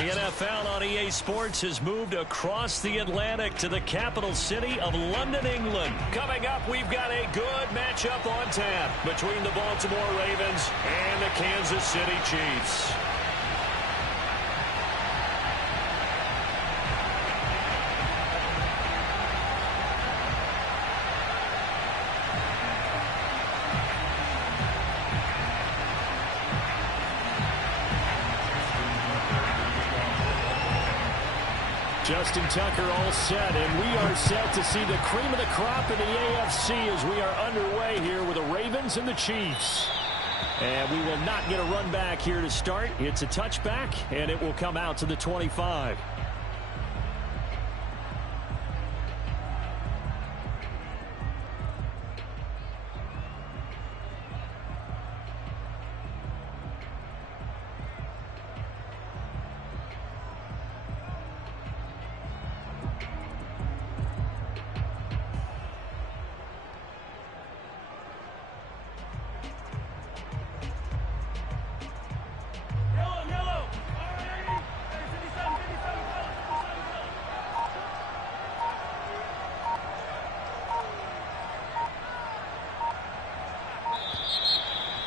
The NFL on EA Sports has moved across the Atlantic to the capital city of London, England. Coming up, we've got a good matchup on tap between the Baltimore Ravens and the Kansas City Chiefs. Justin Tucker all set, and we are set to see the cream of the crop in the AFC as we are underway here with the Ravens and the Chiefs. And we will not get a run back here to start. It's a touchback, and it will come out to the 25.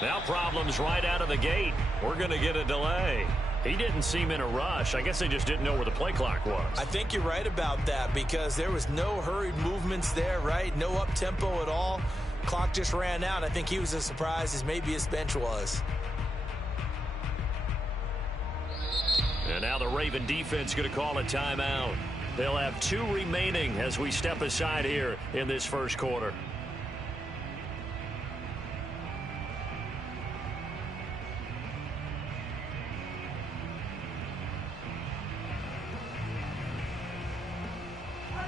Now problems right out of the gate. We're going to get a delay. He didn't seem in a rush. I guess they just didn't know where the play clock was. I think you're right about that because there was no hurried movements there, right? No up-tempo at all. Clock just ran out. I think he was as surprised as maybe his bench was. And now the Raven defense going to call a timeout. They'll have 2 remaining as we step aside here in this first quarter.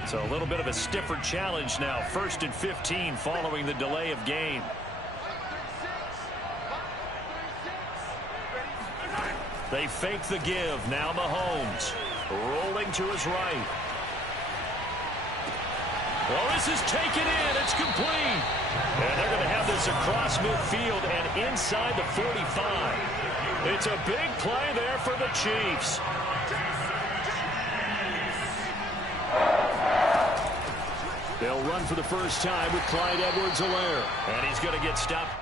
So a little bit of a stiffer challenge now. 1st and 15 following the delay of game. They fake the give. Now Mahomes rolling to his right. Well, this is taken in. It's complete. And they're going to have this across midfield and inside the 45. It's a big play there for the Chiefs. They'll run for the first time with Clyde Edwards-Helaire. And he's going to get stopped.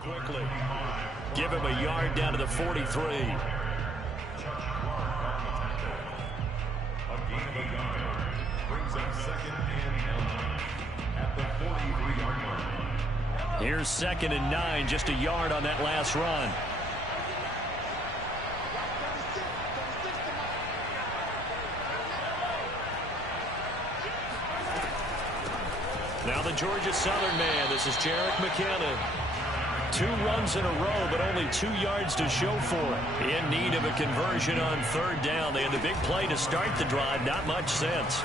Quickly. Give him a yard down to the 43. Here's 2nd and 9, just a yard on that last run. Now the Georgia Southern man. This is Jerick McKinnon. 2 runs in a row, but only 2 yards to show for it. In need of a conversion on 3rd down. They had the big play to start the drive. Not much sense.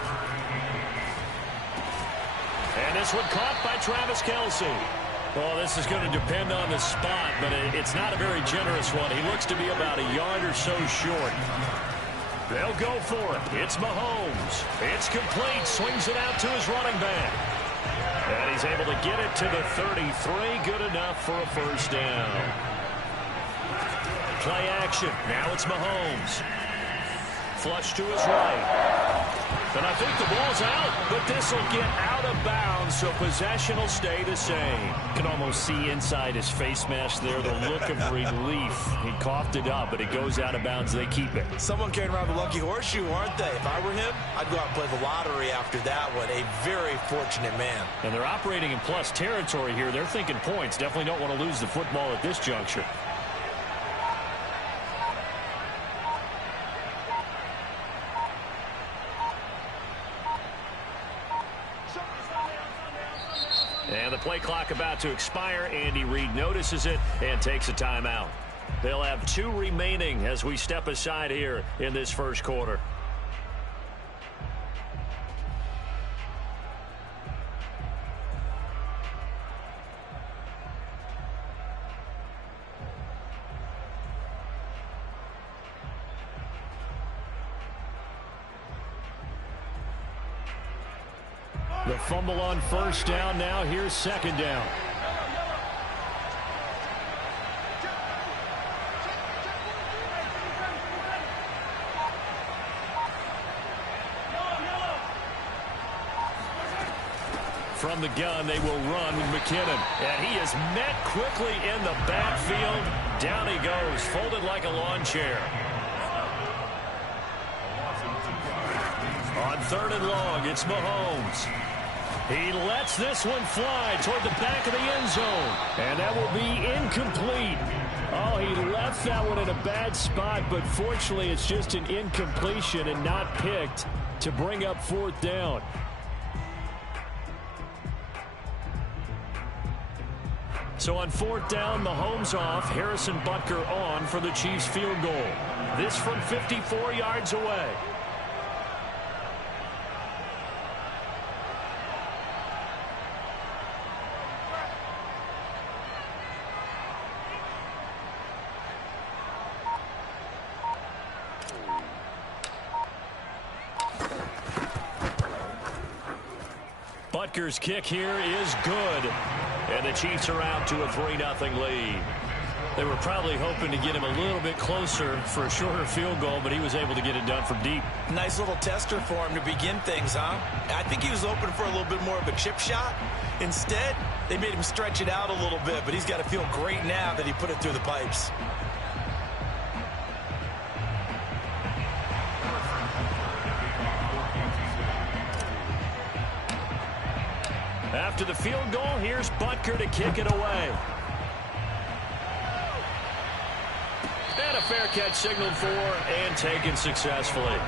And this one caught by Travis Kelce. Well, this is going to depend on the spot, but it's not a very generous one. He looks to be about a yard or so short. They'll go for it. It's Mahomes. It's complete. Swings it out to his running back. And he's able to get it to the 33. Good enough for a first down. Play action. Now it's Mahomes. Flush to his right. And I think the ball's out, but this will get out of bounds, so possession will stay the same. You can almost see inside his face mask there the look of relief. He coughed it up, but it goes out of bounds. They keep it. Someone carrying around the lucky horseshoe, aren't they? If I were him, I'd go out and play the lottery after that one. A very fortunate man. And they're operating in plus territory here. They're thinking points. Definitely don't want to lose the football at this juncture. And the play clock about to expire. Andy Reid notices it and takes a timeout. They'll have 2 remaining as we step aside here in this first quarter. The fumble on first down. Now here's second down. From the gun, they will run with McKinnon. And he is met quickly in the backfield. Down he goes, folded like a lawn chair. On 3rd and long, it's Mahomes. He lets this one fly toward the back of the end zone. And that will be incomplete. Oh, he left that one in a bad spot, but fortunately it's just an incompletion and not picked to bring up 4th down. So on 4th down, Mahomes off, Harrison Butker on for the Chiefs field goal. This from 54 yards away. Butker's kick here is good. And the Chiefs are out to a 3-0 lead. They were probably hoping to get him a little bit closer for a shorter field goal, but he was able to get it done from deep. Nice little tester for him to begin things, huh? I think he was hoping for a little bit more of a chip shot. Instead, they made him stretch it out a little bit, but he's got to feel great now that he put it through the pipes. After the field goal, here's Butker to kick it away. And a fair catch signaled for and taken successfully.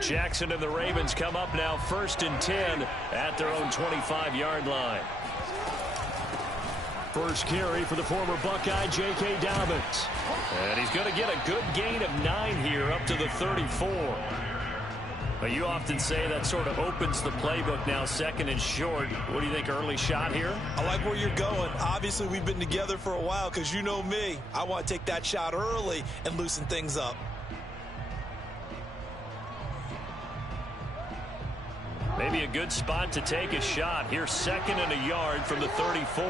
Jackson and the Ravens come up now 1st and 10 at their own 25-yard line. First carry for the former Buckeye, J.K. Dobbins. And he's going to get a good gain of 9 here up to the 34. But you often say that sort of opens the playbook now, 2nd and short. What do you think, early shot here? I like where you're going. Obviously, we've been together for a while because you know me. I want to take that shot early and loosen things up. Maybe a good spot to take a shot. Here's 2nd and a yard from the 34.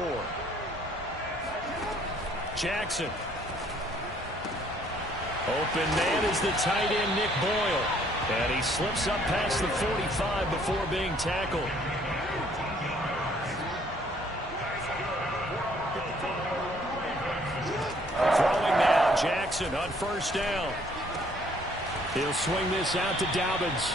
Jackson. Open man is the tight end, Nick Boyle. And he slips up past the 45 before being tackled. Throwing now, Jackson on 1st down. He'll swing this out to Dobbins.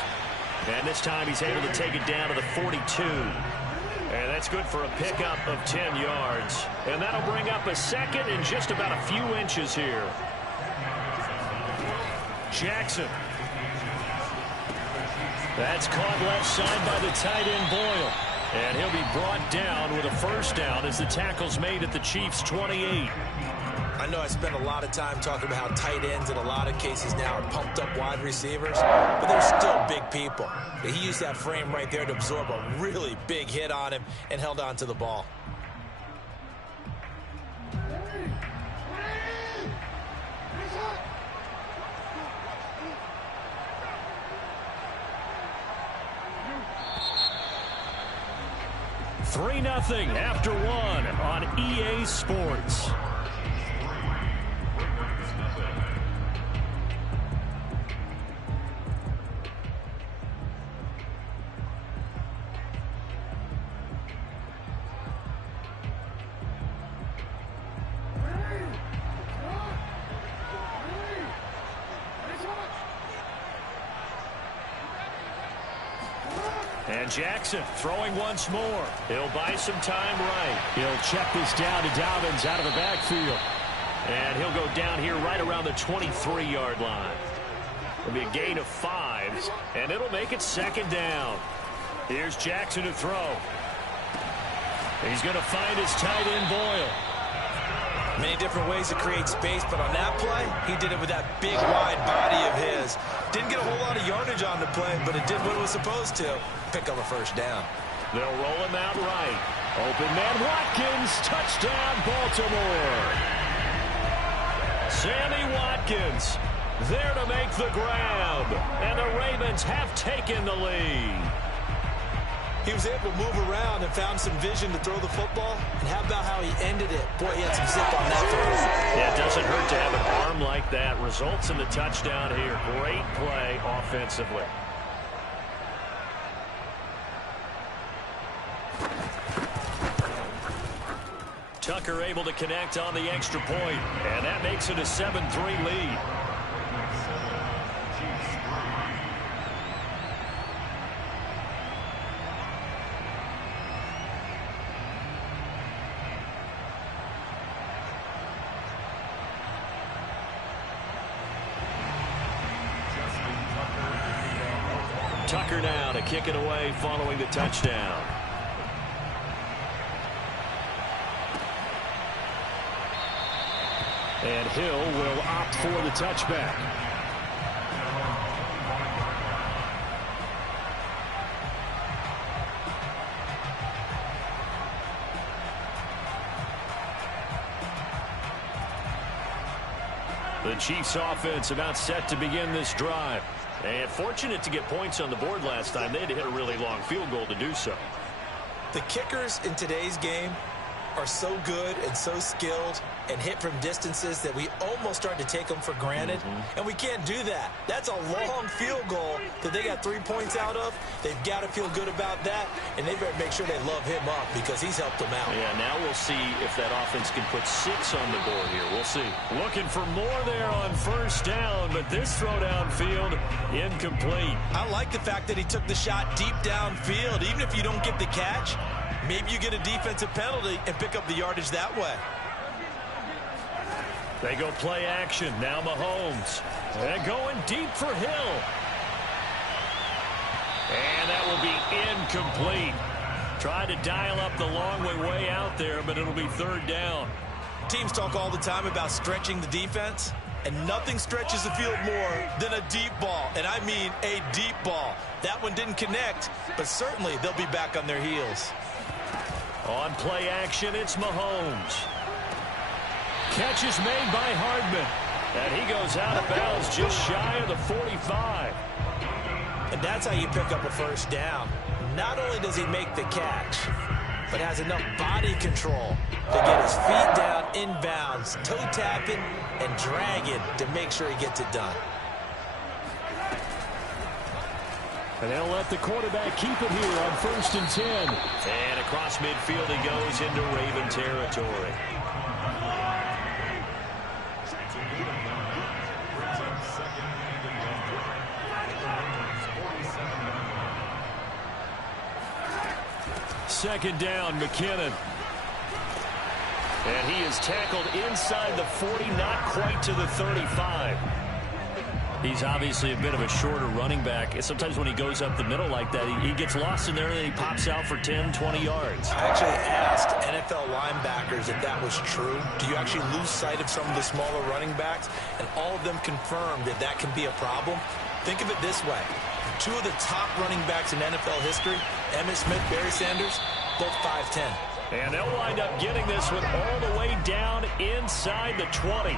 And this time he's able to take it down to the 42. And that's good for a pickup of 10 yards. And that'll bring up a 2nd and just about a few inches here. Jackson. That's caught left side by the tight end Boyle. And he'll be brought down with a 1st down as the tackle's made at the Chiefs' 28. I know I spend a lot of time talking about how tight ends in a lot of cases now are pumped up wide receivers, but they're still big people. He used that frame right there to absorb a really big hit on him and held on to the ball. $3-0 after 1 on EA Sports. And Jackson throwing once more. He'll buy some time right. He'll check this down to Dobbins out of the backfield. And he'll go down here right around the 23-yard line. It'll be a gain of 5, and it'll make it second down. Here's Jackson to throw. He's going to find his tight end, Boyle. Many different ways to create space, but on that play, he did it with that big, wide body of his. Didn't get a whole lot of yardage on the play, but it did what it was supposed to. Pick up a first down. They'll roll him out right. Open man Watkins. Touchdown, Baltimore. Sammy Watkins there to make the grab. And the Ravens have taken the lead. He was able to move around and found some vision to throw the football. And how about how he ended it? Boy, he had some zip on that throw. Yeah, it doesn't hurt to have an arm like that. Results in the touchdown here. Great play offensively. Tucker able to connect on the extra point. And that makes it a 7-3 lead. Tucker now to kick it away following the touchdown. And Hill will opt for the touchback. The Chiefs offense about set to begin this drive. And fortunate to get points on the board last time. They had to hit a really long field goal to do so. The kickers in today's game are so good and so skilled and hit from distances that we almost start to take them for granted. And we can't do that. That's a long field goal that they got 3 points out of. They've got to feel good about that, and they better make sure they love him up because he's helped them out. Yeah, now we'll see if that offense can put 6 on the board here. We'll see. Looking for more there on first down, but this throw downfield incomplete. I like the fact that he took the shot deep downfield. Even if you don't get the catch, maybe you get a defensive penalty and pick up the yardage that way. They go play action. Now Mahomes. And going deep for Hill. And that will be incomplete. Tried to dial up the long way out there, but it'll be third down. Teams talk all the time about stretching the defense, and nothing stretches the field more than a deep ball. And I mean a deep ball. That one didn't connect, but certainly they'll be back on their heels. On play action, it's Mahomes. Catch is made by Hardman. And he goes out of bounds just shy of the 45. And that's how you pick up a first down. Not only does he make the catch, but has enough body control to get his feet down inbounds, toe tapping and dragging to make sure he gets it done. And they'll let the quarterback keep it here on 1st and 10. And across midfield he goes into Raven territory. Second down, McKinnon. And he is tackled inside the 40, not quite to the 35. He's obviously a bit of a shorter running back. Sometimes when he goes up the middle like that, he gets lost in there and then he pops out for 10, 20 yards. I actually asked NFL linebackers if that was true. Do you actually lose sight of some of the smaller running backs? And all of them confirmed that that can be a problem. Think of it this way. 2 of the top running backs in NFL history, Emmitt Smith, Barry Sanders, both 5'10". And they'll wind up getting this one all the way down inside the 20.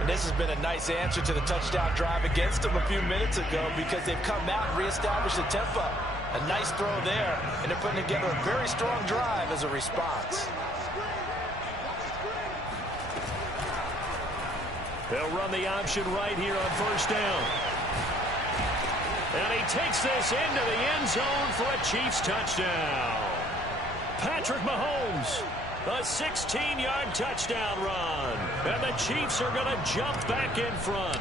And this has been a nice answer to the touchdown drive against them a few minutes ago because they've come out and reestablished the tempo. A nice throw there, and they're putting together a very strong drive as a response. They'll run the option right here on first down. And he takes this into the end zone for a Chiefs touchdown. Patrick Mahomes, a 16-yard touchdown run. And the Chiefs are going to jump back in front.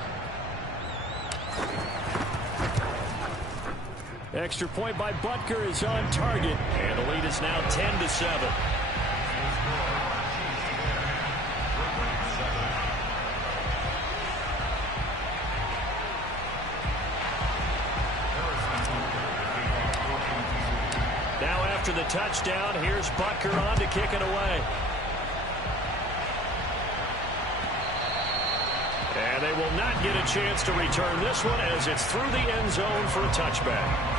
Extra point by Butker is on target, and the lead is now 10-7. Now after the touchdown, here's Butker on to kick it away. And they will not get a chance to return this one as it's through the end zone for a touchback.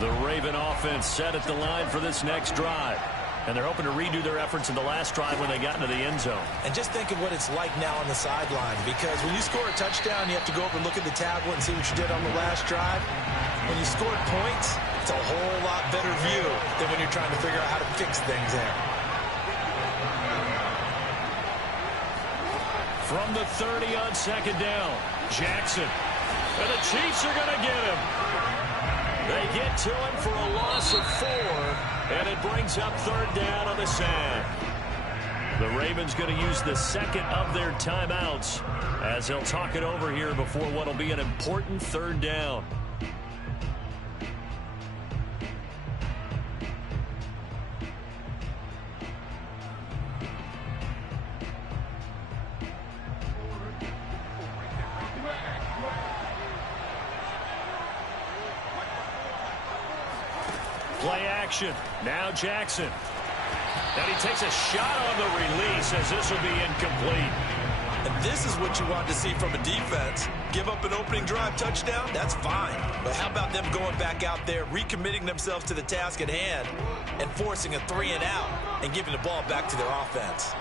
The Raven offense set at the line for this next drive. And they're hoping to redo their efforts in the last drive when they got into the end zone. And just think of what it's like now on the sideline, because when you score a touchdown, you have to go over and look at the tablet and see what you did on the last drive. When you scored points, it's a whole lot better view than when you're trying to figure out how to fix things there. From the 30 on second down, Jackson. And the Chiefs are going to get him. They get to him for a loss of 4, and it brings up third down on the sand. The Ravens going to use the second of their timeouts as they'll talk it over here before what will be an important third down. Play action. Now Jackson. And he takes a shot on the release as this will be incomplete. And this is what you want to see from a defense. Give up an opening drive touchdown, that's fine. But how about them going back out there, recommitting themselves to the task at hand, and forcing a 3-and-out and giving the ball back to their offense?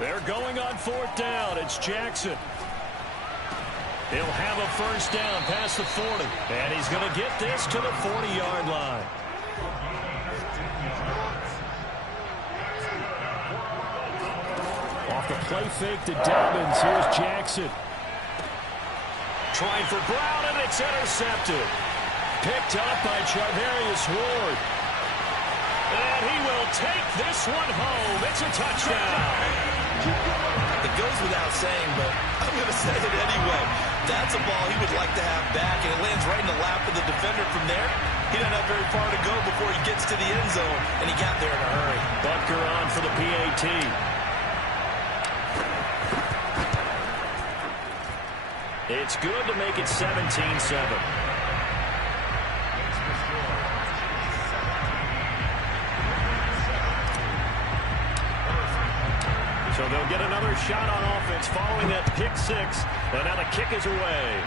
They're going on fourth down. It's Jackson. He'll have a first down past the 40. And he's going to get this to the 40-yard line. Off the play fake to Dobbins. Here's Jackson. Trying for Brown, and it's intercepted. Picked up by Charvarius Ward. And he will take this one home. It's a touchdown. It goes without saying, but I'm going to say it anyway. That's a ball he would like to have back, and it lands right in the lap of the defender from there. He doesn't have very far to go before he gets to the end zone, and he got there in a hurry. Butker on for the PAT. It's good to make it 17-7. So they'll get another shot on offense following that pick six. And now the kick is away.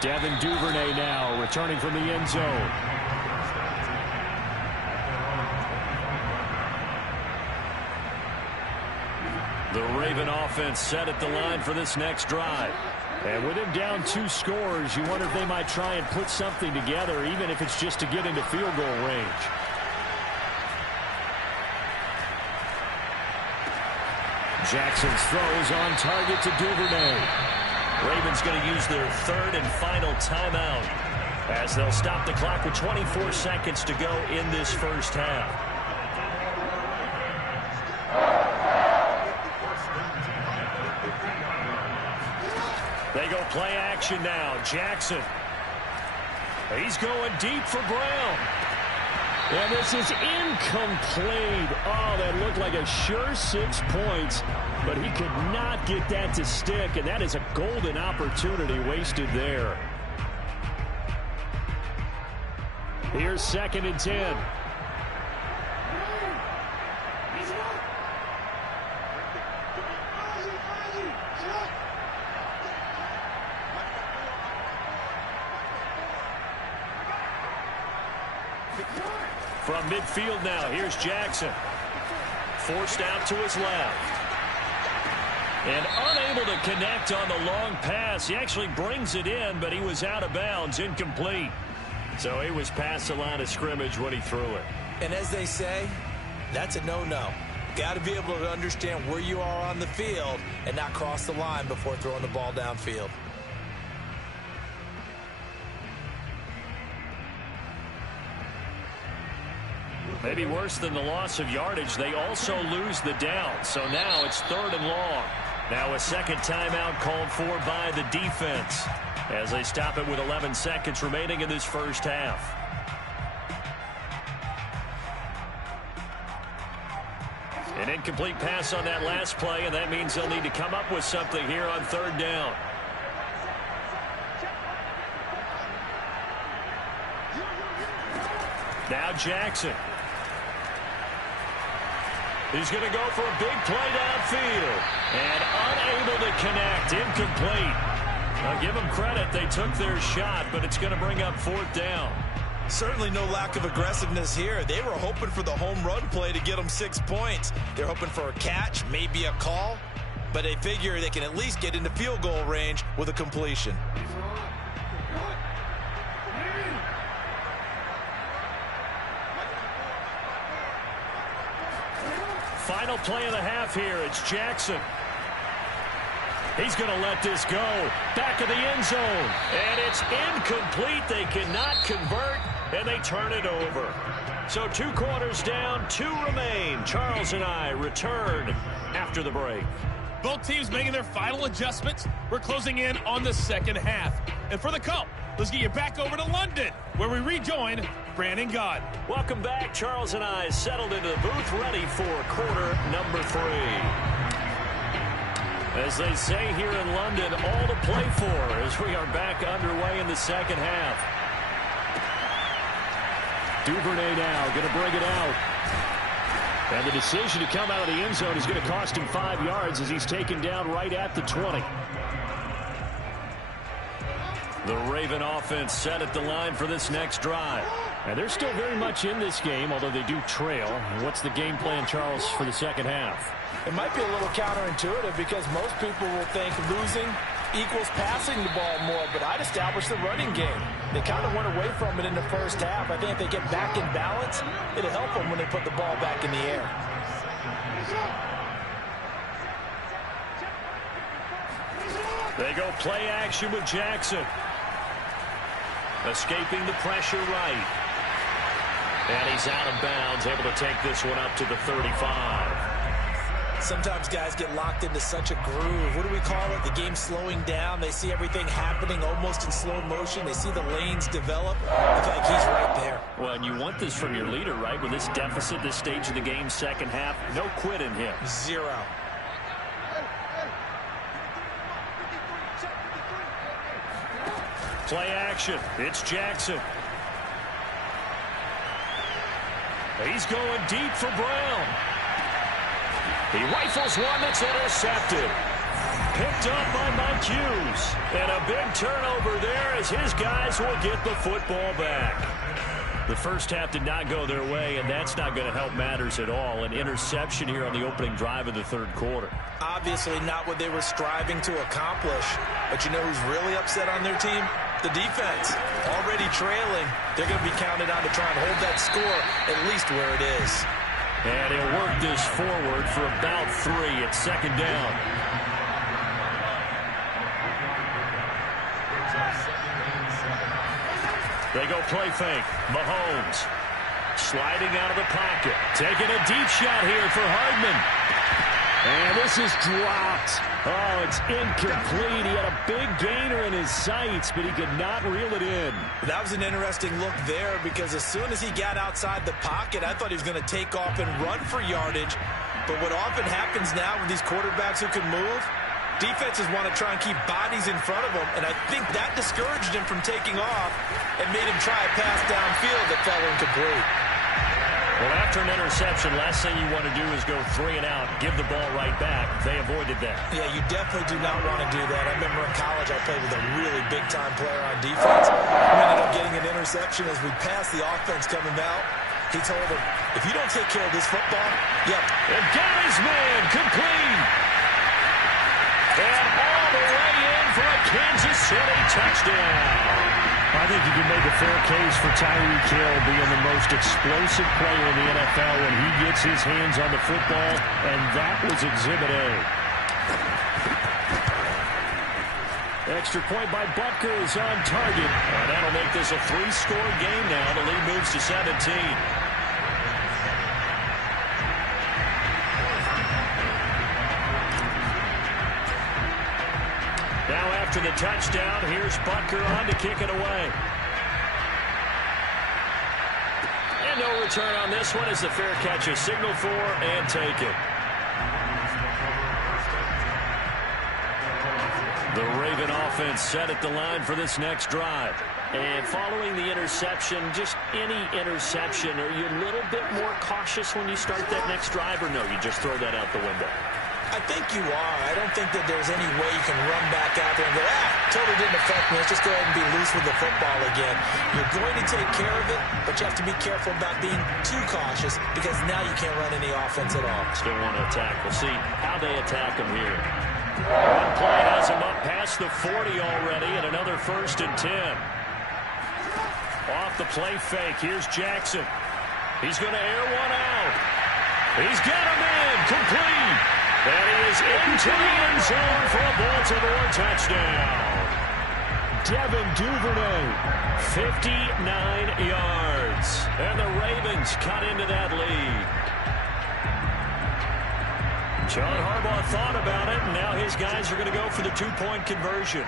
Devin Duvernay now returning from the end zone. The Raven offense set at the line for this next drive. And with him down 2 scores, you wonder if they might try and put something together, even if it's just to get into field goal range. Jackson's throws on target to Duvernay. Ravens going to use their third and final timeout as they'll stop the clock with 24 seconds to go in this first half. They go play action now. Jackson. He's going deep for Brown. And this is incomplete. Oh, that looked like a sure 6 points, but he could not get that to stick, and that is a golden opportunity wasted there. Here's 2nd and 10. From midfield now, here's Jackson. Forced out to his left. And unable to connect on the long pass. He actually brings it in, but he was out of bounds, incomplete. So he was past the line of scrimmage when he threw it. And as they say, that's a no-no. Got to be able to understand where you are on the field and not cross the line before throwing the ball downfield. Maybe worse than the loss of yardage, they also lose the down. So now it's 3rd and long. Now a second timeout called for by the defense as they stop it with 11 seconds remaining in this first half. An incomplete pass on that last play, and that means they'll need to come up with something here on 3rd down. Now Jackson. He's going to go for a big play downfield. And unable to connect. Incomplete. I'll give them credit. They took their shot, but it's going to bring up 4th down. Certainly no lack of aggressiveness here. They were hoping for the home run play to get them 6 points. They're hoping for a catch, maybe a call, but they figure they can at least get into field goal range with a completion. Final play of the half here. It's Jackson. He's going to let this go. Back of the end zone. And it's incomplete. They cannot convert, and they turn it over. So 2 quarters down, 2 remain. Charles and I return after the break. Both teams making their final adjustments. We're closing in on the second half. And for the call, let's get you back over to London, where we rejoin Brandon Gaudin. Welcome back. Charles and I settled into the booth, ready for quarter number 3. As they say here in London, all to play for as we are back underway in the second half. Duvernay now going to bring it out. And the decision to come out of the end zone is going to cost him 5 yards as he's taken down right at the 20. The Raven offense set at the line for this next drive. And they're still very much in this game, although they do trail. What's the game plan, Charles, for the second half? It might be a little counterintuitive because most people will think losing equals passing the ball more, but I'd establish the running game. They kind of went away from it in the first half. I think if they get back in balance, it'll help them when they put the ball back in the air. They go play action with Jackson. Escaping the pressure right. And he's out of bounds, able to take this one up to the 35. Sometimes guys get locked into such a groove. What do we call it? The game's slowing down. They see everything happening almost in slow motion. They see the lanes develop. I feel like he's right there. Well, and you want this from your leader, right? With this deficit, this stage of the game, second half, no quit in him. 0. Play action. It's Jackson. He's going deep for Brown. He rifles one that's intercepted. Picked up by Mike Hughes. And a big turnover there as his guys will get the football back. The first half did not go their way, and that's not going to help matters at all. An interception here on the opening drive of the third quarter. Obviously not what they were striving to accomplish. But you know who's really upset on their team? The defense. Already trailing. They're going to be counted on to try and hold that score at least where it is. And he'll work this forward for about 3. It's second down. They go play fake. Mahomes sliding out of the pocket. Taking a deep shot here for Hardman. And this is dropped. Oh, it's incomplete. He had a big gainer in his sights, but he could not reel it in. That was an interesting look there because as soon as he got outside the pocket, I thought he was going to take off and run for yardage. But what often happens now with these quarterbacks who can move, defenses want to try and keep bodies in front of them, and I think that discouraged him from taking off and made him try a pass downfield that fell incomplete. Well, after an interception, last thing you want to do is go 3 and out, give the ball right back. They avoided that. Yeah, you definitely do not want to do that. I remember in college I played with a really big-time player on defense. We ended up getting an interception as we passed the offense coming out. He told him, if you don't take care of this football, yep. And got his man complete. And all the way in for a Kansas City touchdown. I think you can make a fair case for Tyreek Hill being the most explosive player in the NFL when he gets his hands on the football, and that was Exhibit A. Extra point by Butker is on target, and that'll make this a 3-score game now. The lead moves to 17. Now after the touchdown, here's Butker on to kick it away. And no return on this one as the fair catch is signaled for and taken. The Raven offense set at the line for this next drive. And following the interception, just any interception, are you a little bit more cautious when you start that next drive, or no, you just throw that out the window? I think you are. I don't think that there's any way you can run back out there and go, totally didn't affect me. Let's just go ahead and be loose with the football again. You're going to take care of it, but you have to be careful about being too cautious because now you can't run any offense at all. Still want to attack. We'll see how they attack him here. One play has him up past the 40 already, and another 1st and 10. Off the play fake, here's Jackson. He's going to air one out. He's got him in, complete. And he is into the end zone for a Baltimore touchdown. Devin Duvernay, 59 yards. And the Ravens cut into that lead. John Harbaugh thought about it, and now his guys are going to go for the 2-point conversion.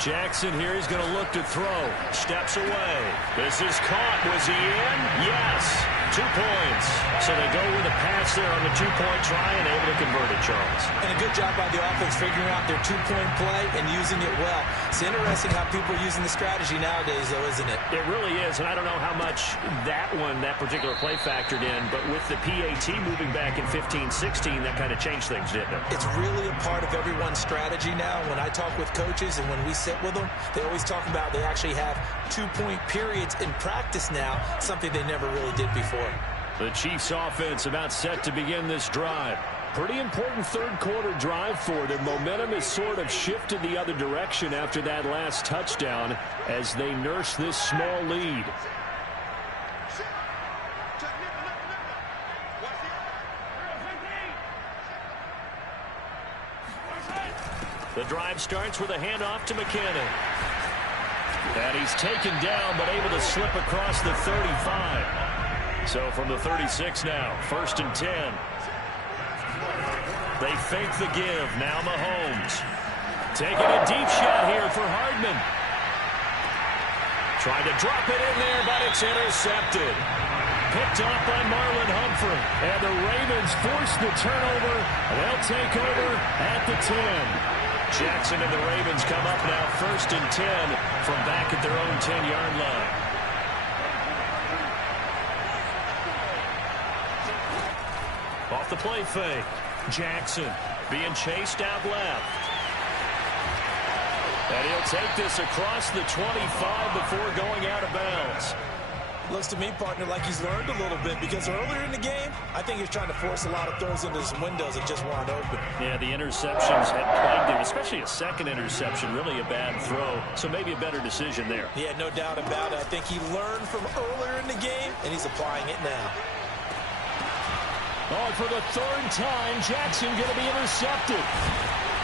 Jackson here, he's going to look to throw. Steps away. This is caught. Was he in? Yes. 2 points. So they go with a pass there on the 2-point try and able to convert it, Charles. And a good job by the offense figuring out their 2-point play and using it well. It's interesting how people are using the strategy nowadays, though, isn't it? It really is, and I don't know how much that particular play factored in, but with the PAT moving back in 15-16, that kind of changed things, didn't it? It's really a part of everyone's strategy now. When I talk with coaches and when we sit with them, they always talk about they actually have 2-point periods in practice now, something they never really did before. The Chiefs offense about set to begin this drive. Pretty important third-quarter drive for them. Momentum has sort of shifted the other direction after that last touchdown as they nurse this small lead. The drive starts with a handoff to McKinnon. And he's taken down, but able to slip across the 35. So from the 36 now, 1st and 10. They fake the give. Now Mahomes. Taking a deep shot here for Hardman. Trying to drop it in there, but it's intercepted. Picked off by Marlon Humphrey. And the Ravens force the turnover. They'll take over at the 10. Jackson and the Ravens come up now 1st and 10 from back at their own 10-yard line. Off the play fake. Jackson being chased out left. And he'll take this across the 25 before going out of bounds. Looks to me, partner, like he's learned a little bit because earlier in the game, I think he's trying to force a lot of throws into some windows that just weren't open. Yeah, the interceptions had plagued him, especially a second interception, really a bad throw. So maybe a better decision there. Yeah, no doubt about it. I think he learned from earlier in the game, and he's applying it now. Oh, for the 3rd time, Jackson going to be intercepted.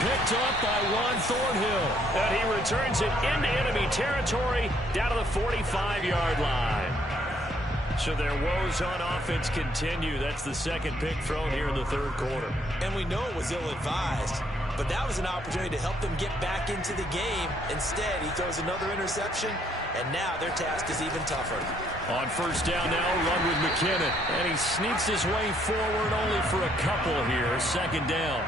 Picked up by Juan Thornhill. And he returns it into enemy territory down to the 45-yard line. So their woes on offense continue. That's the 2nd pick thrown here in the 3rd quarter. And we know it was ill-advised, but that was an opportunity to help them get back into the game. Instead, he throws another interception, and now their task is even tougher. On 1st down now, run with McKinnon. And he sneaks his way forward only for a couple here. 2nd down.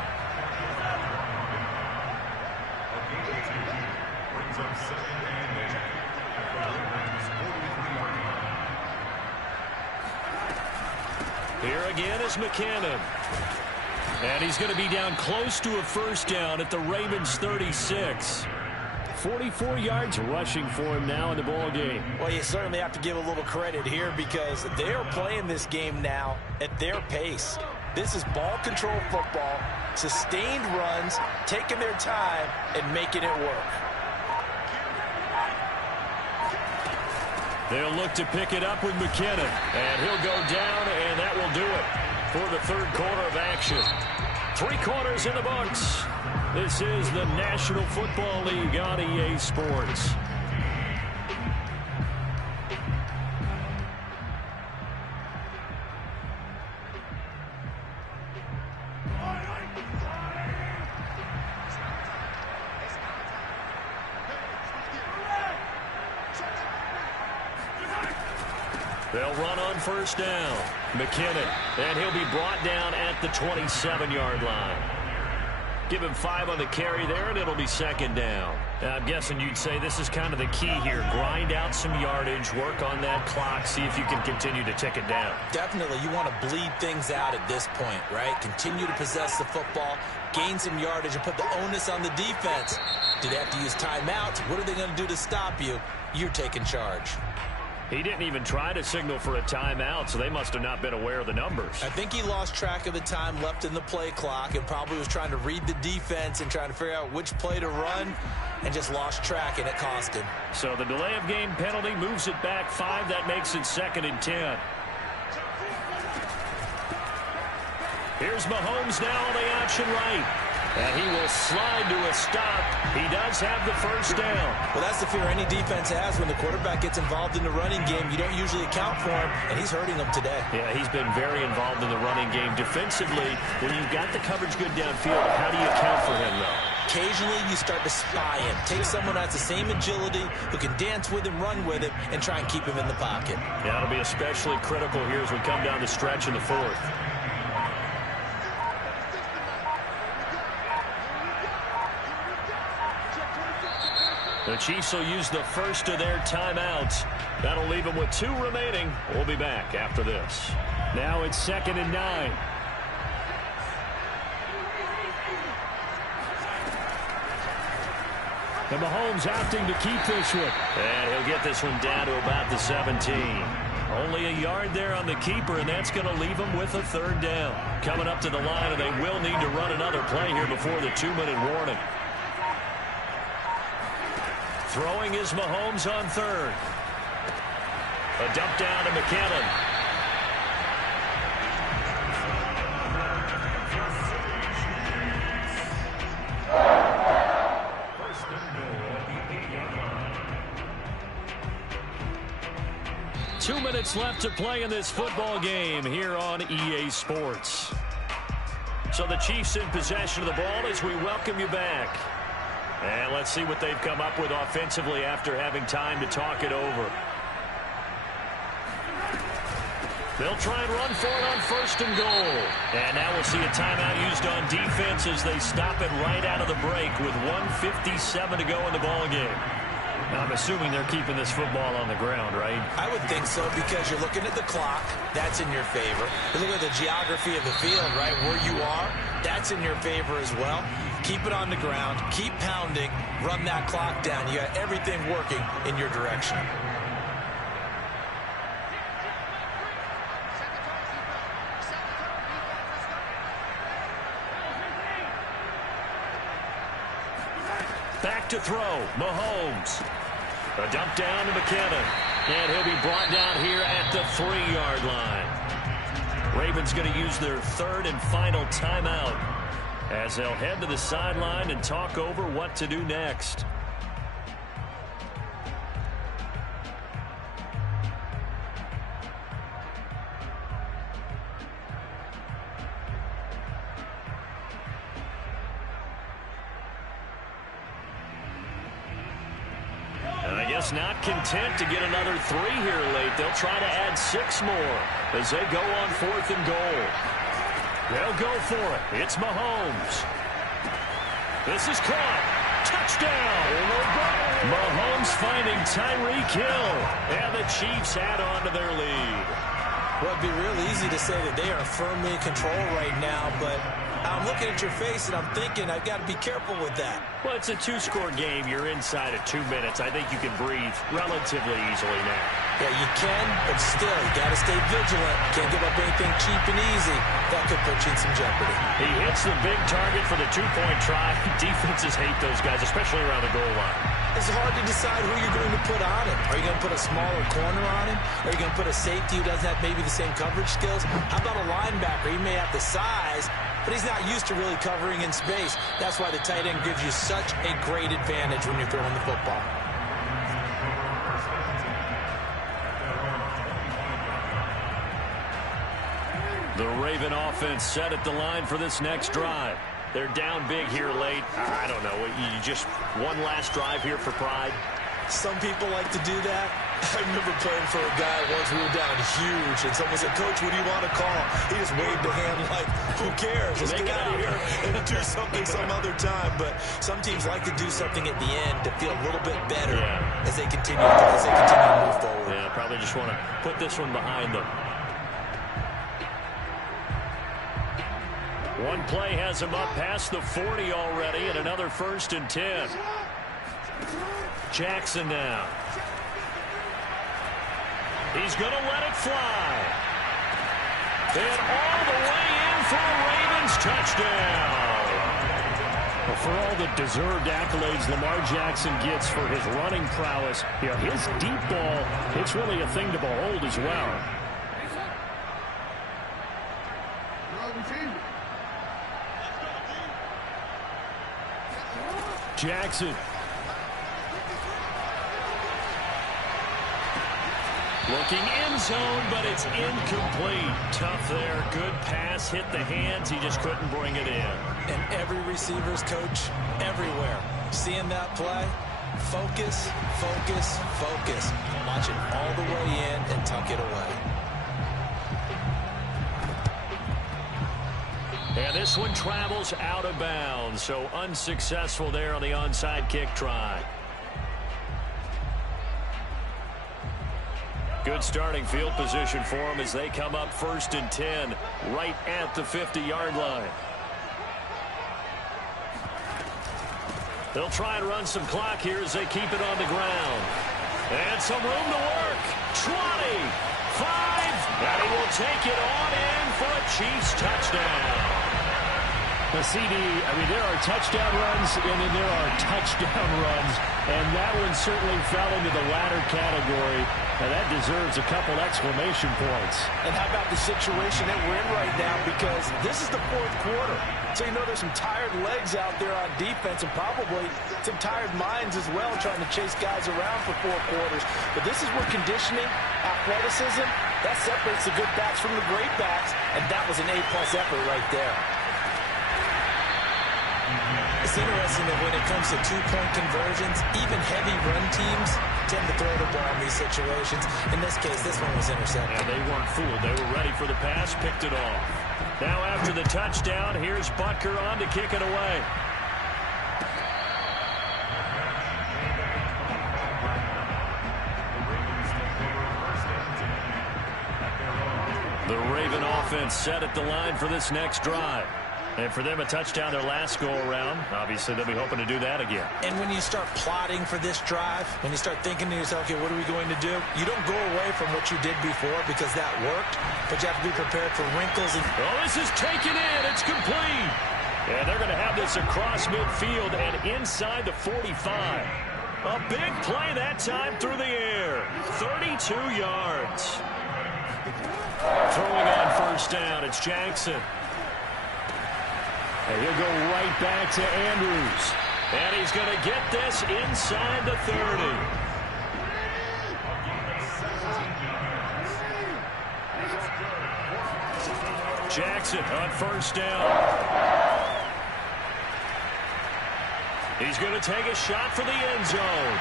Here again is McKinnon. And he's going to be down close to a 1st down at the Ravens 36. 44 yards rushing for him now in the ball game. Well, you certainly have to give a little credit here because they're playing this game now at their pace. This is ball control football, sustained runs, taking their time, and making it work. They'll look to pick it up with McKinnon, and he'll go down, and that will do it for the third quarter of action. 3 quarters in the books. This is the National Football League on EA Sports. They'll run on first down. McKinnon, and he'll be brought down at the 27-yard line. Give him 5 on the carry there, and it'll be second down. I'm guessing you'd say this is kind of the key here. Grind out some yardage, work on that clock, see if you can continue to tick it down. Definitely, you want to bleed things out at this point, right? Continue to possess the football, gain some yardage, and put the onus on the defense. Do they have to use timeouts? What are they going to do to stop you? You're taking charge. He didn't even try to signal for a timeout, so they must have not been aware of the numbers. I think he lost track of the time left in the play clock and probably was trying to read the defense and trying to figure out which play to run and just lost track, and it cost him. So the delay of game penalty moves it back 5. That makes it 2nd and 10. Here's Mahomes now on the option right. And he will slide to a stop. He does have the first down. Well, that's the fear any defense has when the quarterback gets involved in the running game. You don't usually account for him, and he's hurting them today. Yeah, he's been very involved in the running game. Defensively, when you've got the coverage good downfield, how do you account for him, though? Occasionally, you start to spy him. Take someone who has the same agility, who can dance with him, run with him, and try and keep him in the pocket. Yeah, it'll be especially critical here as we come down the stretch in the 4th. The Chiefs will use the first of their timeouts. That'll leave them with 2 remaining. We'll be back after this. Now it's 2nd and 9. And Mahomes opting to keep this one. And he'll get this one down to about the 17. Only a yard there on the keeper, and that's going to leave him with a 3rd down. Coming up to the line, and they will need to run another play here before the 2-minute warning. Throwing is Mahomes on 3rd. A dump down to McKinnon. First and goal at the 8-yard line. 2 minutes left to play in this football game here on EA Sports. So the Chiefs in possession of the ball as we welcome you back. And let's see what they've come up with offensively after having time to talk it over. They'll try and run for it on 1st and goal. And now we'll see a timeout used on defense as they stop it right out of the break with 1:57 to go in the ball game. Now, I'm assuming they're keeping this football on the ground, right? I would think so because you're looking at the clock. That's in your favor. You look at the geography of the field, right, where you are. That's in your favor as well. Keep it on the ground. Keep pounding. Run that clock down. You got everything working in your direction. Back to throw. Mahomes. A dump down to McKinnon. And he'll be brought down here at the 3-yard line. Ravens going to use their 3rd and final timeout as they'll head to the sideline and talk over what to do next. And I guess not content to get another 3 here late. They'll try to add 6 more as they go on 4th and goal. They'll go for it. It's Mahomes. This is caught. Touchdown. Mahomes finding Tyreek Hill. And the Chiefs add on to their lead. Well, it'd be real easy to say that they are firmly in control right now, but I'm looking at your face, and I'm thinking I've got to be careful with that. Well, it's a two-score game. You're inside of 2 minutes. I think you can breathe relatively easily now. Yeah, you can, but still, you got to stay vigilant. Can't give up anything cheap and easy. That could put you in some jeopardy. He hits the big target for the two-point try. Defenses hate those guys, especially around the goal line. It's hard to decide who you're going to put on him. Are you going to put a smaller corner on him? Are you going to put a safety who doesn't have maybe the same coverage skills? How about a linebacker? He may have the size, but he's not used to really covering in space. That's why the tight end gives you such a great advantage when you're throwing the football. The Raven offense set at the line for this next drive. They're down big here late. I don't know. You just one last drive here for pride? Some people like to do that. I remember playing for a guy once. We were down huge, and someone said, "Coach, what do you want to call?" He just waved a hand like, who cares? Let's get out of here and do something some other time. But some teams like to do something at the end to feel a little bit better as they continue to move forward. Yeah, probably just want to put this one behind them. One play has him up past the 40 already, and another 1st and 10. Jackson now. He's going to let it fly. And all the way in for a Ravens touchdown. Well, for all the deserved accolades Lamar Jackson gets for his running prowess, his deep ball, it's really a thing to behold as well. Jackson. Looking end zone, but it's incomplete. Tough there. Good pass. Hit the hands. He just couldn't bring it in. And every receiver's coach everywhere. Seeing that play, focus, focus, focus. Watch it all the way in and tuck it away. And this one travels out of bounds, so unsuccessful there on the onside kick try. Good starting field position for them as they come up 1st and 10 right at the 50-yard line. They'll try and run some clock here as they keep it on the ground. And some room to work. 20, 5, and he will take it on in for a Chiefs touchdown. The CD, there are touchdown runs, and then there are touchdown runs, and that one certainly fell into the latter category. Now, that deserves a couple exclamation points. And how about the situation that we're in right now, because this is the 4th quarter. So there's some tired legs out there on defense and probably some tired minds as well trying to chase guys around for 4 quarters. But this is where conditioning, athleticism, that separates the good backs from the great backs, and that was an A-plus effort right there. It's interesting that when it comes to two-point conversions, even heavy run teams tend to throw the ball in these situations. In this case, this one was intercepted. And they weren't fooled. They were ready for the pass, picked it off. Now after the touchdown, here's Butker on to kick it away. The Raven offense set at the line for this next drive. And for them, a touchdown their last go-around. Obviously, they'll be hoping to do that again. And when you start plotting for this drive, when you start thinking to yourself, okay, what are we going to do? You don't go away from what you did before because that worked, but you have to be prepared for wrinkles. Oh, this is taken in. It's complete. And they're going to have this across midfield and inside the 45. A big play that time through the air. 32 yards. Throwing on 1st down, it's Jackson. And he'll go right back to Andrews. And he's going to get this inside the 30. Jackson on 1st down. He's going to take a shot for the end zone.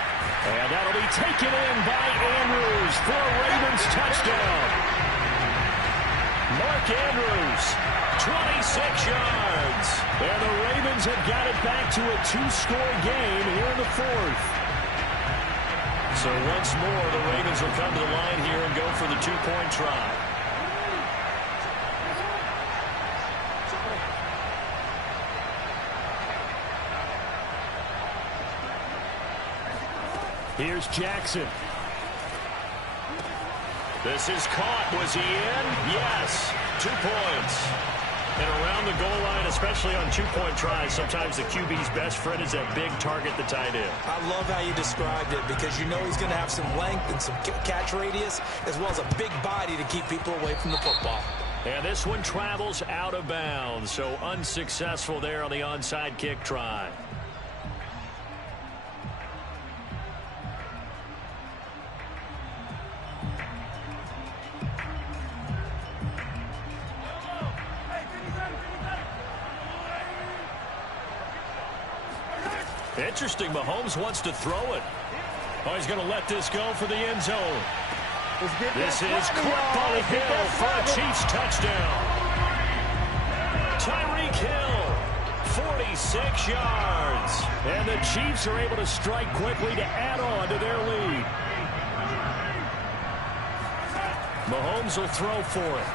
And that'll be taken in by Andrews for a Ravens touchdown. Mark Andrews, 26 yards. And the Ravens have got it back to a 2-score game here in the 4th. So once more, the Ravens will come to the line here and go for the 2-point try. Here's Jackson. This is caught. Was he in? Yes. 2 points. And around the goal line, especially on two-point tries, sometimes the QB's best friend is that big target, the tight end. I love how you described it because you know he's going to have some length and some catch radius as well as a big body to keep people away from the football. And this one travels out of bounds, so unsuccessful there on the onside kick try. Interesting, Mahomes wants to throw it. Oh, he's going to let this go for the end zone. This is caught by Hill for a Chiefs touchdown. Tyreek Hill, 46 yards. And the Chiefs are able to strike quickly to add on to their lead. Mahomes will throw for it.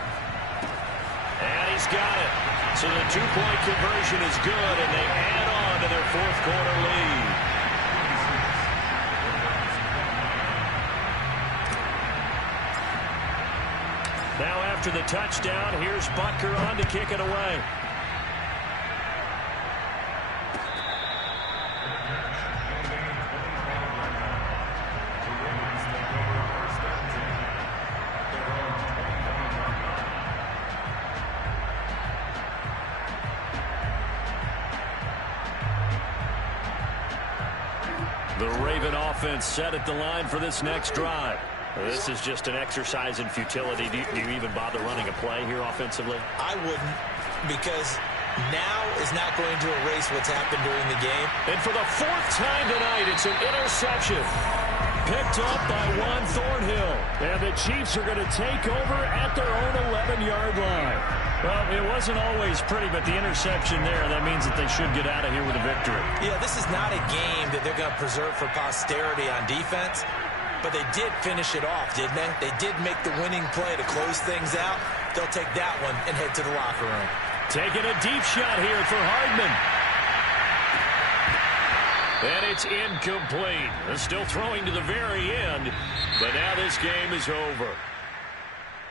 And he's got it. So the two-point conversion is good, and they add on to their fourth-quarter lead. Now after the touchdown, here's Butker on to kick it away. The Raven offense set at the line for this next drive. This is just an exercise in futility. Do you even bother running a play here offensively? I wouldn't, because now is not going to erase what's happened during the game. And for the 4th time tonight, it's an interception. Picked up by Juan Thornhill. And the Chiefs are going to take over at their own 11-yard line. Well, it wasn't always pretty, but the interception there, that means that they should get out of here with a victory. Yeah, this is not a game that they're going to preserve for posterity on defense, but they did finish it off, didn't they? They did make the winning play to close things out. They'll take that one and head to the locker room. Taking a deep shot here for Hardman. And it's incomplete. They're still throwing to the very end, but now this game is over.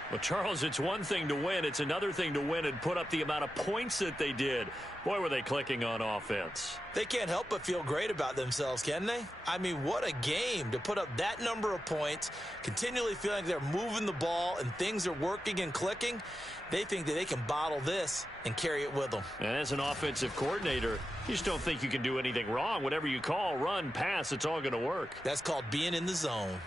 Well, Charles, it's one thing to win. It's another thing to win and put up the amount of points that they did. Boy, were they clicking on offense. They can't help but feel great about themselves, can they? I mean, what a game to put up that number of points, continually feeling like they're moving the ball and things are working and clicking. They think that they can bottle this and carry it with them. And as an offensive coordinator, you just don't think you can do anything wrong. Whatever you call, run, pass, it's all going to work. That's called being in the zone.